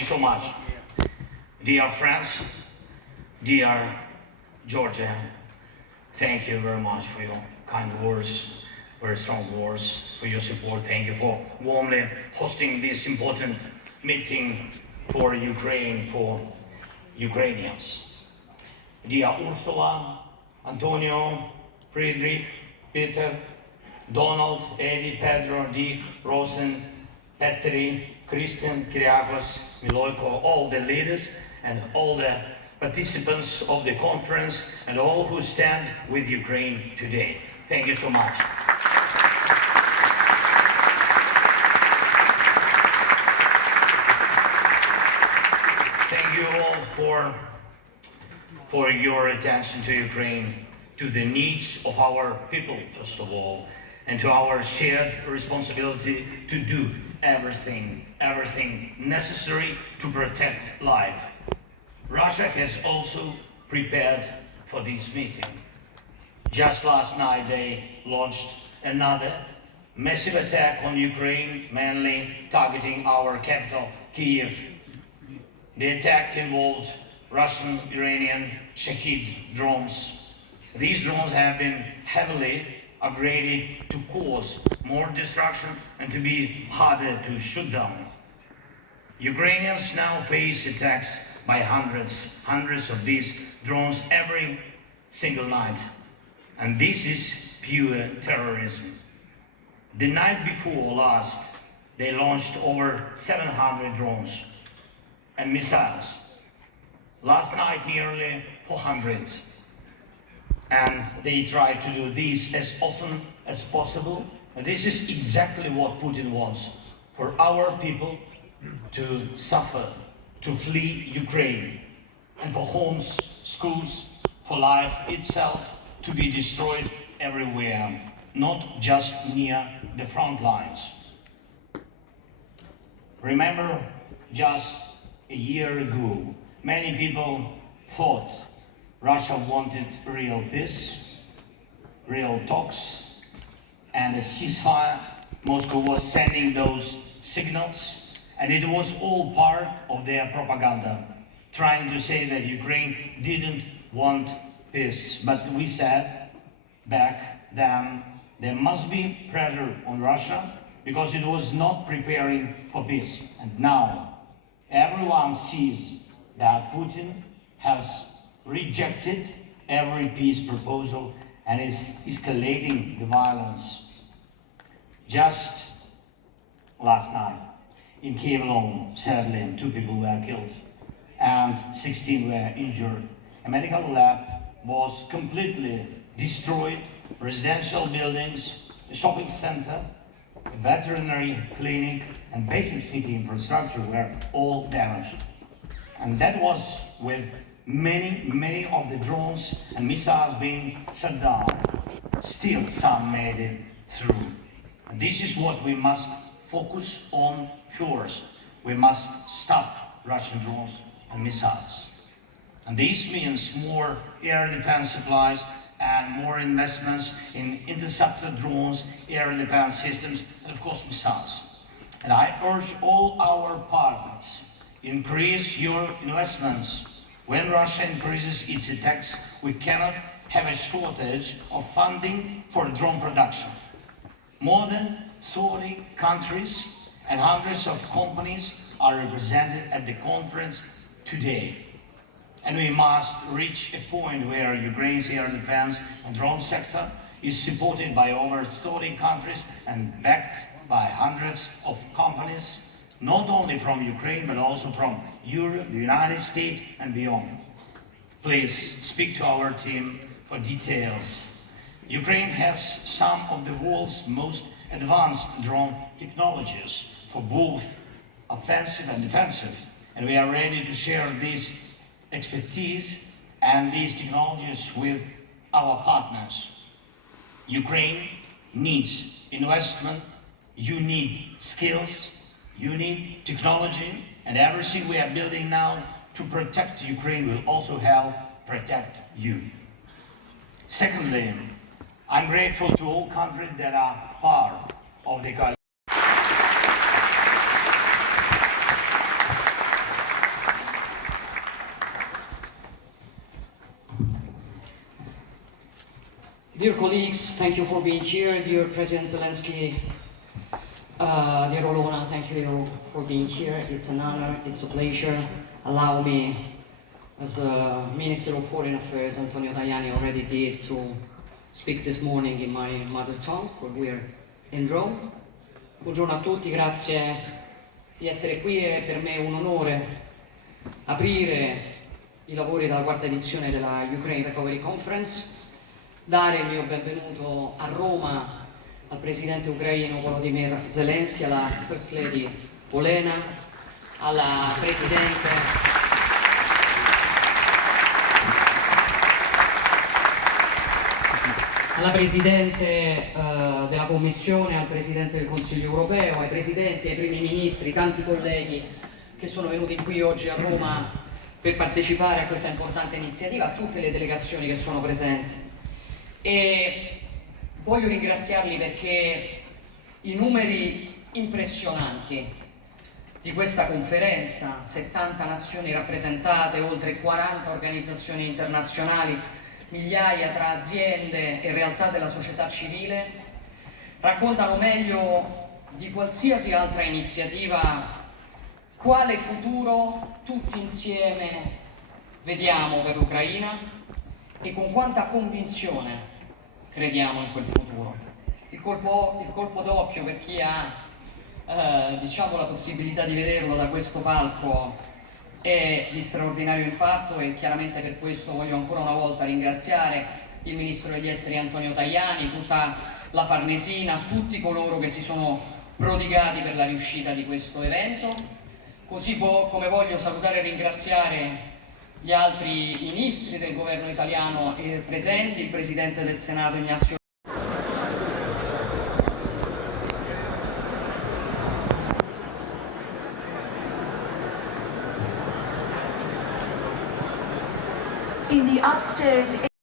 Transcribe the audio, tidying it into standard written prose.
you so much. Dear friends, dear Georgia, thank you very much for your kind words, very strong words, for your support. Thank you for warmly hosting this important meeting for Ukraine, for Ukrainians. Dear Ursula, Antonio, Friedrich, Peter, Donald, Eddie, Pedro, Dick, Rosen, Petri, Christian, Kyriakos, Miloiko, all the leaders and all the participants of the conference and all who stand with Ukraine today. Thank you so much. Thank you all for your attention to Ukraine, to the needs of our people, first of all, and to our shared responsibility to do everything necessary to protect life. Russia has also prepared for this meeting. Just last night they launched another massive attack on Ukraine, mainly targeting our capital, Kyiv. The attack involved Russian, Iranian Shahid drones. These drones have been heavily upgraded to cause more destruction and to be harder to shoot down. Ukrainians now face attacks by hundreds of these drones every single night. And this is pure terrorism. The night before last, they launched over 700 drones and missiles. Last night, nearly 400. And they try to do this as often as possible. And this is exactly what Putin wants, for our people to suffer, to flee Ukraine, and for homes, schools, for life itself to be destroyed everywhere, not just near the front lines. Remember, just a year ago, many people thought Russia wanted real peace, real talks, and a ceasefire. Moscow was sending those signals, and it was all part of their propaganda, trying to say that Ukraine didn't want peace. But we said back then there must be pressure on Russia because it was not preparing for peace. And now everyone sees that Putin has rejected every peace proposal and is escalating the violence. Just last night, in Kiev alone, sadly, 2 people were killed and 16 were injured. A medical lab was completely destroyed, residential buildings, a shopping center, a veterinary clinic, and basic city infrastructure were all damaged. And that was with many of the drones and missiles being shut down. Still, some made it through. And this is what we must focus on first. We must stop Russian drones and missiles. And this means more air defense supplies and more investments in interceptor drones, air defense systems, and of course missiles. And I urge all our partners, increase your investments. When Russia increases its attacks, we cannot have a shortage of funding for drone production. More than 30 countries and hundreds of companies are represented at the conference today. And we must reach a point where Ukraine's air defense and drone sector is supported by over 30 countries and backed by hundreds of companies, not only from Ukraine, but also from Europe, the United States, and beyond. Please speak to our team for details. Ukraine has some of the world's most advanced drone technologies for both offensive and defensive, and we are ready to share this expertise and these technologies with our partners. Ukraine needs investment, you need skills, you need technology, and everything we are building now to protect Ukraine will also help protect you. Secondly, I'm grateful to all countries that are part of the coalition. Dear colleagues, thank you for being here. Dear President Zelensky, dear Olona, thank you for being here. It's an honor, it's a pleasure. Allow me, as a Minister of Foreign Affairs, Antonio Tajani already did, to speak this morning in my mother tongue, for we're in Rome. Buongiorno a tutti, grazie di essere qui. È per me un onore aprire i lavori della quarta edizione della Ukraine Recovery Conference, dare il mio benvenuto a Roma al presidente ucraino Volodymyr Zelensky, alla First Lady Olena, alla presidente della Commissione, al presidente del Consiglio europeo, ai presidenti, ai primi ministri, tanti colleghi che sono venuti qui oggi a Roma per partecipare a questa importante iniziativa, a tutte le delegazioni che sono presenti. E voglio ringraziarli perché i numeri impressionanti di questa conferenza, 70 nazioni rappresentate, oltre 40 organizzazioni internazionali, migliaia tra aziende e realtà della società civile, raccontano meglio di qualsiasi altra iniziativa quale futuro tutti insieme vediamo per l'Ucraina e con quanta convinzione crediamo in quel futuro. Il colpo d'occhio per chi ha diciamo la possibilità di vederlo da questo palco è di straordinario impatto, e chiaramente per questo voglio ancora una volta ringraziare il Ministro degli Esteri Antonio Tajani, tutta la Farnesina, tutti coloro che si sono prodigati per la riuscita di questo evento, così come voglio salutare e ringraziare gli altri ministri del governo italiano presenti, il Presidente del Senato Ignazio. In the upstairs